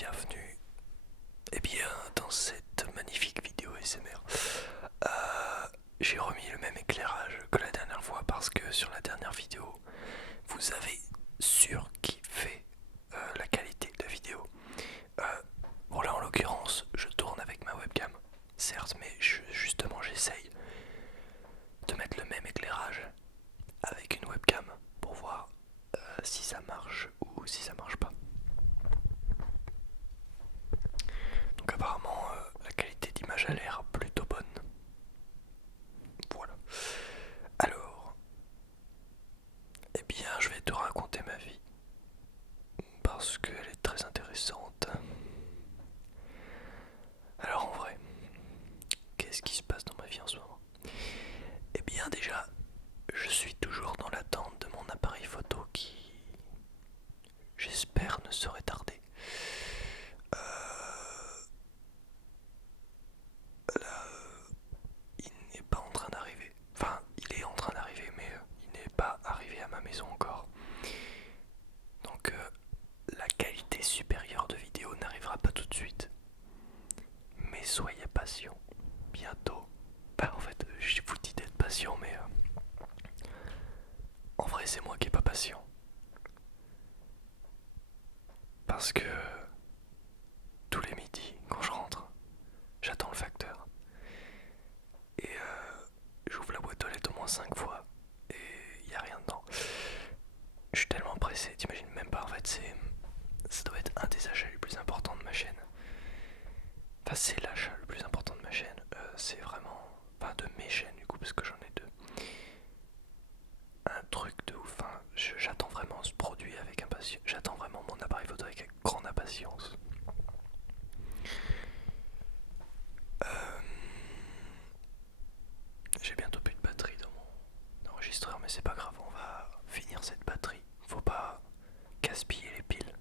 bienvenue dans cette magnifique vidéo ASMR. J'ai remis le même éclairage que la dernière fois parce que sur la dernière vidéo, vous avez surkiffé la qualité de la vidéo. Bon là en l'occurrence, je tourne avec ma webcam, certes, mais justement j'essaye de mettre le même éclairage avec une webcam pour voir si ça marche ou si ça marche pas. Donc apparemment la qualité d'image a l'air plutôt bonne. Voilà. Alors, je vais te raconter ma vie parce qu'elle est très intéressante. Alors en vrai, qu'est-ce qui se passe dans ma vie en ce moment? Déjà, je suis toujours dans l'attente de mon appareil photo qui, j'espère, ne serait tardé. Là, il n'est pas en train d'arriver. Enfin, il est en train d'arriver, mais il n'est pas arrivé à ma maison encore. Donc, la qualité supérieure de vidéo n'arrivera pas tout de suite. Mais soyez patient. Bientôt. En fait, je vous dis d'être patient, mais en vrai, c'est moi qui est pas patient. Parce que tous les midis, quand je rentre, j'attends le facteur. Et j'ouvre la boîte aux lettres au moins 5 fois. Et il n'y a rien dedans. Je suis tellement pressé, t'imagines même pas. En fait, ça doit être un des achats les plus importants de ma chaîne. Enfin, c'est l'achat le plus important de ma chaîne. C'est vraiment. Enfin, de mes chaînes du coup, parce que j'en ai deux. Un truc de ouf. Enfin, j'attends vraiment ce produit avec impatience. J'attends vraiment mon appareil photo avec grande impatience. J'ai bientôt plus de batterie dans mon enregistreur, mais c'est pas grave, on va finir cette batterie. Faut pas gaspiller les piles.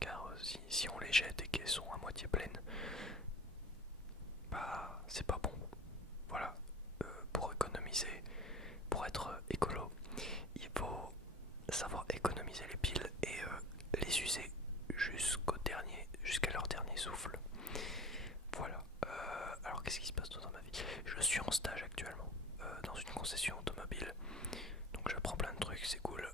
Car si on les jette et qu'elles sont à moitié pleines, bah c'est pas bon. Voilà. Pour économiser, pour être écolo, il faut savoir économiser les piles et les user jusqu'à leur dernier souffle. Voilà. Alors qu'est-ce qui se passe dans ma vie? Je suis en stage actuellement dans une concession automobile. Donc j'apprends plein de trucs, c'est cool.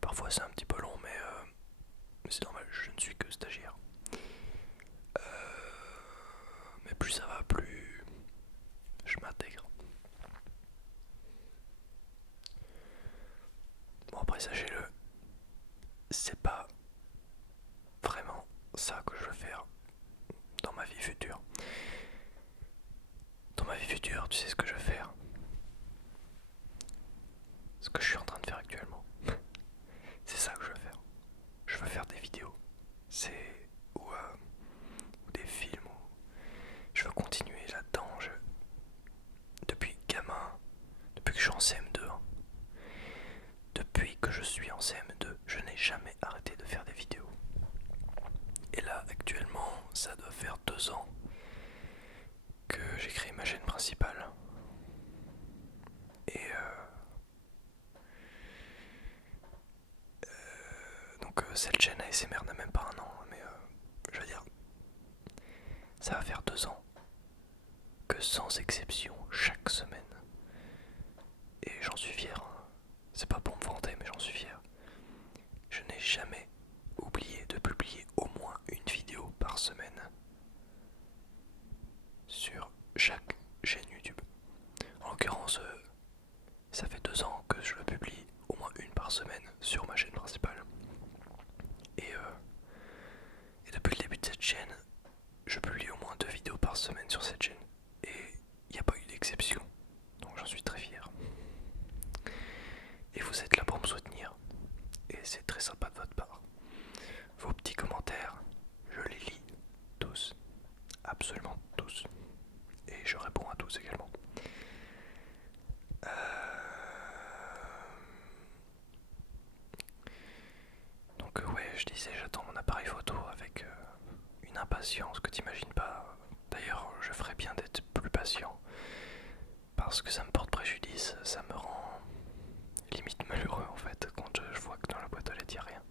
Parfois c'est un petit peu long, mais c'est normal, je ne suis que stagiaire. Mais plus ça va, plus je m'intègre. Bon après sachez-le, c'est pas vraiment ça que je veux faire dans ma vie future. Dans ma vie future, tu sais ce que je veux faire? Ce que je suis en train de faire actuellement. C'est ça que je veux faire. Je veux faire des vidéos. Ou des films. Je veux continuer là-dedans. Depuis gamin, depuis que je suis en CM2, hein, depuis que je suis en CM2, je n'ai jamais arrêté de faire des vidéos. Et là, actuellement, ça doit faire 2 ans que j'ai créé ma chaîne principale. Et donc cette chaîne ASMR n'a même pas un an, mais je veux dire, ça va faire 2 ans que sans exception, chaque semaine, et j'en suis fier, hein. C'est pas pour me vanter, mais j'en suis fier, je n'ai jamais oublié de publier au moins une vidéo par semaine sur chaque chaîne YouTube. En l'occurrence, ça fait 2 ans que je le publie au moins une par semaine sur ma chaîne principale. Et depuis le début de cette chaîne, je publie au moins 2 vidéos par semaine sur cette chaîne. Et il n'y a pas eu d'exception. Donc j'en suis très fier. Et vous êtes là pour me soutenir. Et c'est très sympa de votre part. Vos petits commentaires, je les lis tous. Absolument tous. Et je réponds à tous également. Donc ouais, je disais, j'attends mon appareil photo avec une impatience que t'imagines pas. D'ailleurs, je ferais bien d'être plus patient. Parce que ça me porte préjudice, ça me rend limite malheureux en fait quand je vois que dans la boîte aux lettres y a rien.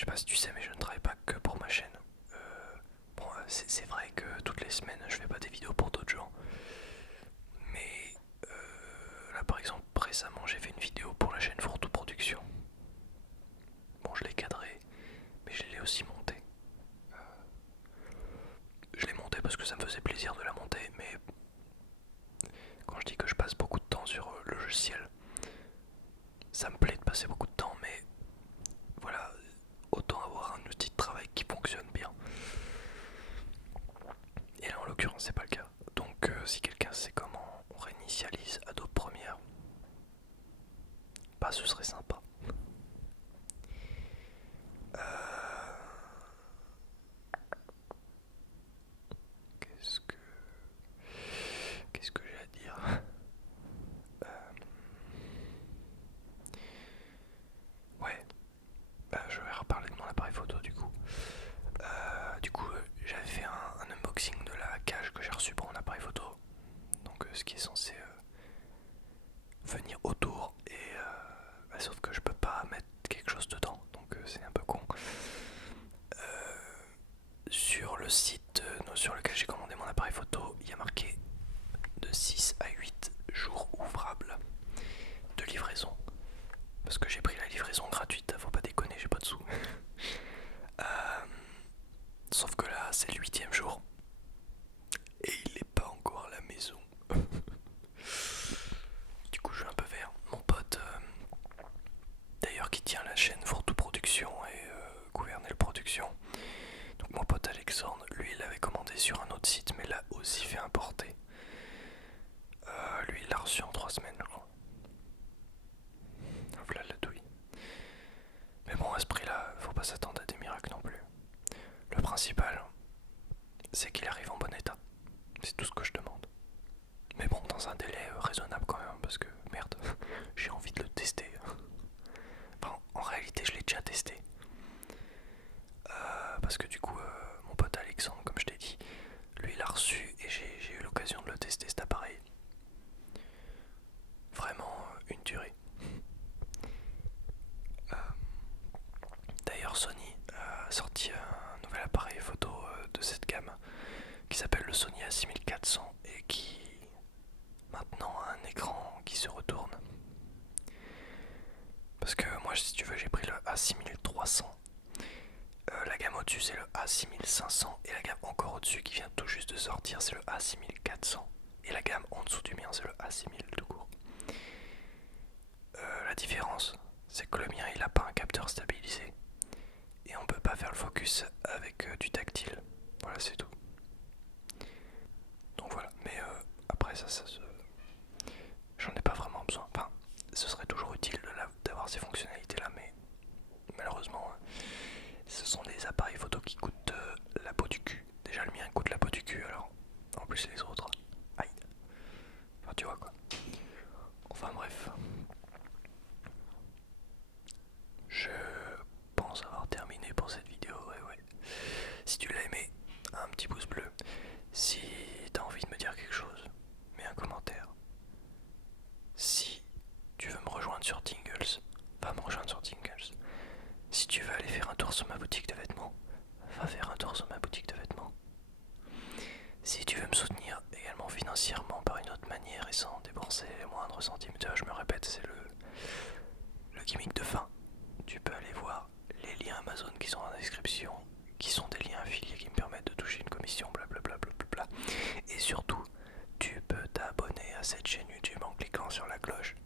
Je sais pas si tu sais, mais je ne travaille pas que pour ma chaîne. Bon, c'est vrai que toutes les semaines je fais pas des vidéos pour d'autres gens. Mais là par exemple récemment j'ai fait une vidéo pour la chaîne Fourtou Production. Bon, je l'ai cadrée, mais je l'ai aussi montée. Je l'ai montée parce que ça me faisait plaisir de la monter, mais quand je dis que je passe beaucoup de temps sur le logiciel, ça me plaît de passer beaucoup de temps, mais voilà, autant avoir un outil de travail qui fonctionne bien. Et là en l'occurrence c'est pas le cas. Donc si quelqu'un sait comment on réinitialise Adobe Premiere, bah ce serait sympa. Qu'est-ce que qu'est-ce que j'ai à dire? Ouais, bah, je vais reparler de mon appareil photo du coup. J'avais fait un unboxing de la cage que j'ai reçue pour mon appareil photo. Donc ce qui est censé venir autour et bah, sauf que je peux pas mettre quelque chose dedans, donc c'est un peu con. Sur le site sur lequel j'ai commandé mon appareil photo, il y a marqué de 6 à 8 jours ouvrables de livraison. Parce que j'ai pris la livraison gratuite, faut pas déconner, j'ai pas de sous. Sauf que là, c'est le 8e jour. Et il n'est pas encore à la maison. Du coup, je suis un peu vert. Mon pote, d'ailleurs, qui tient la chaîne Fourtou Production et Gouvernel Production. Donc, mon pote Alexandre, lui, il l'avait commandé sur un autre site, mais l'a aussi fait importer. Lui, il l'a reçu en 3 semaines, je crois. Voilà la douille. Mais bon, à ce prix-là, faut pas s'attendre à des miracles non plus. Le principal, c'est qu'il arrive en bon état. C'est tout ce que je demande. Mais bon, dans un délai raisonnable quand même, parce que merde, j'ai envie de le tester. Enfin, en réalité, je l'ai déjà testé. Parce que du coup, mon pote Alexandre, comme je t'ai dit, lui il a reçu et j'ai eu l'occasion de le tester cet appareil. Vraiment une tuerie. D'ailleurs, Sony a sorti un nouvel appareil photo de cette gamme qui s'appelle le Sony A6400 et qui maintenant a un écran qui se retourne. Parce que moi, si tu veux, j'ai pris le A6300. La gamme au-dessus c'est le A6500 et la gamme encore au-dessus qui vient tout juste de sortir c'est le A6400 et la gamme en dessous du mien c'est le A6000 tout court. La différence c'est que le mien il a pas un capteur stabilisé et on peut pas faire le focus avec du tactile. Voilà, c'est tout. Donc voilà, mais après ça se... j'en ai pas vraiment besoin. Enfin, ce serait toujours utile d'avoir ces fonctionnalités là, mais malheureusement ce sont des appareils photo qui coûtent la peau du cul. Déjà le mien coûte la peau du cul, alors en plus les autres, aïe. Enfin tu vois quoi. Enfin bref. Je pense avoir terminé pour cette vidéo, ouais. Si tu l'as aimé, un petit pouce bleu. Si t'as envie de me dire quelque chose, mets un commentaire. Si tu veux me rejoindre sur Tingles, va me rejoindre sur Tingles. Si tu veux aller faire un tour sur ma boutique de vêtements, va faire un tour sur ma boutique de vêtements. Si tu veux me soutenir également financièrement par une autre manière et sans débourser les moindres centimes, je me répète, c'est le gimmick de fin. Tu peux aller voir les liens Amazon qui sont dans la description, qui sont des liens affiliés qui me permettent de toucher une commission, blablabla. Et surtout, tu peux t'abonner à cette chaîne YouTube en cliquant sur la cloche.